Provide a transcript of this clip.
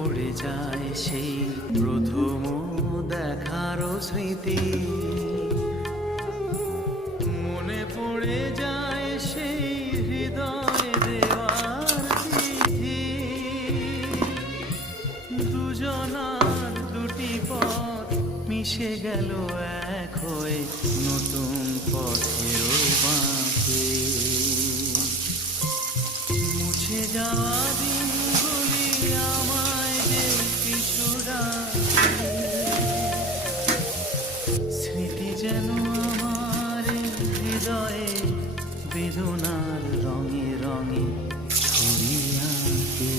পড়ে যায় সেই প্রথম দেখারও স্মৃতি, মনে পড়ে যায় সেই হৃদয় দেওয়ার চিঠি। দুজনার দুটি পথ মিশে গেল এক হয়ে নতুন পথের বাঁকে। মুছে যাওয়া দিনগুলি আমায় যে কিছু ডাকে, স্মৃতি যেন আমার হৃদয়ে বেদনার রঙে রঙে ছবি আঁকে।